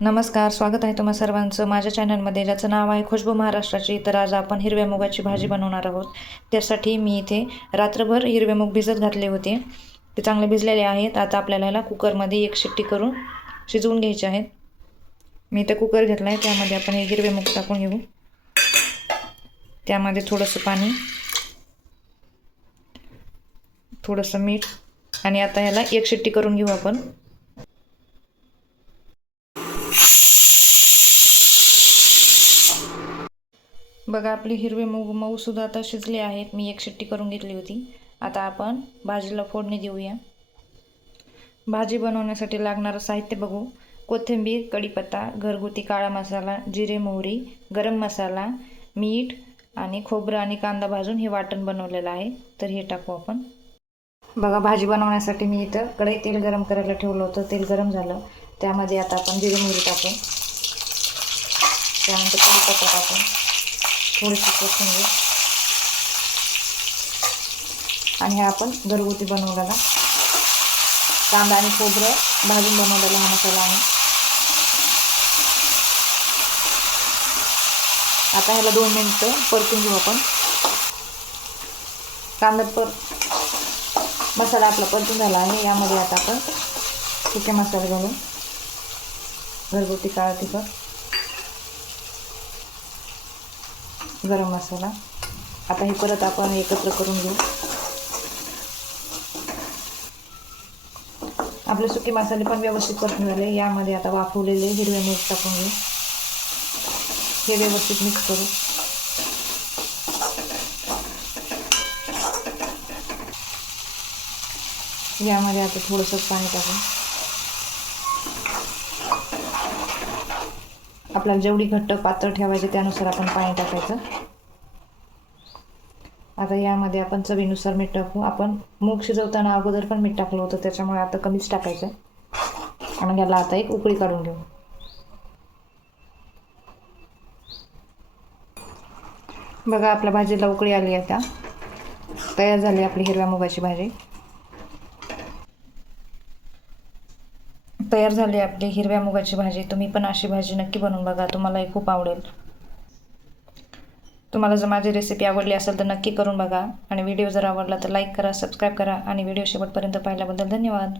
नमस्कार, स्वागत आहे तुम्हा सर्वांचं माझ्या चॅनलमध्ये, ज्याचं नाव आहे खुशबू महाराष्ट्राची। तर आज आपण हिरव्या मुगाची भाजी बनवणार आहोत। त्यासाठी मी इथे रात्रभर हिरवे मूग भिजत घातले होते, ते चांगले भिजलेले आहेत। आता आपल्याला याला कुकरमध्ये एक शिट्टी करून शिजवून घ्यायचे आहेत। मी इथे कुकर घेतला आहे, त्यामध्ये आपण हे हिरवे मूग टाकून घेऊ। त्यामध्ये थोडंसं पाणी, थोडंसं मीठ आणि आता याला एक शिट्टी करून घेऊ आपण। बघा, आपले हिरवे मूग मऊसुद्धा आता शिजले आहेत। मी एक शिट्टी करून घेतली होती। आता आपण भाजीला फोडणी देऊया। भाजी बनवण्यासाठी लागणारं साहित्य बघू। कोथिंबीर, कढीपत्ता, घरगुती काळा मसाला, जिरे मोहरी, गरम मसाला, मीठ आणि खोबरं आणि कांदा भाजून हे वाटण बनवलेलं आहे। तर हे टाकू आपण। बघा, भाजी बनवण्यासाठी मी इथं कढईत तेल गरम करायला ठेवलं होतं। तेल गरम झालं, त्यामध्ये आता आपण जिरे मोहरी टाकू, त्यानंतर कढीपत्ता टाकू, थोडीशी कोथिंबीर आणि हे आपण घरगुती बनवलेला कांदा आणि खोबरं भाजून बनवलेला हा मसाला आहे। आता ह्याला 2 मिनिटं परतून घेऊ आपण। मसाला आपला परतून झाला आहे। यामध्ये आता आपण सुके मसाले घालू, घरगुती काळा तिखट, गरम मसाला। आता हे परत आपण एकत्र करून घेऊ। आपले सुके मसाले पण व्यवस्थित परतून झाले। यामध्ये आता वाफवलेले हिरवे मूग टाकून घेऊ, हे व्यवस्थित मिक्स करू। यामध्ये आता थोडंसं पाणी टाकू, आपल्याला जेवढी घट्ट पातळ ठेवायचे त्यानुसार आपण पाणी टाकायचं। आता यामध्ये आपण चवीनुसार मीठ टाकू। आपण मूग शिजवताना अगोदर पण मीठ टाकलं होतं, त्याच्यामुळे आता कमीच टाकायचं आणि याला आता एक उकळी काढून घेऊ। बघा, आपल्या भाजीला उकळी आली आहे। आता तयार झाली आपली हिरव्या मुगाची भाजी। तयार झाली आपली हिरव्या मुगाची भाजी। तुम्ही पण अशी भाजी नक्की बनवून बघा, तुम्हालाही खूप आवडेल। तुम्हाला जर माझी रेसिपी आवडली असेल तर नक्की करून बघा आणि व्हिडिओ जर आवडला तर लाईक करा, सबस्क्राईब करा आणि व्हिडिओ शेवटपर्यंत पाहिल्याबद्दल धन्यवाद।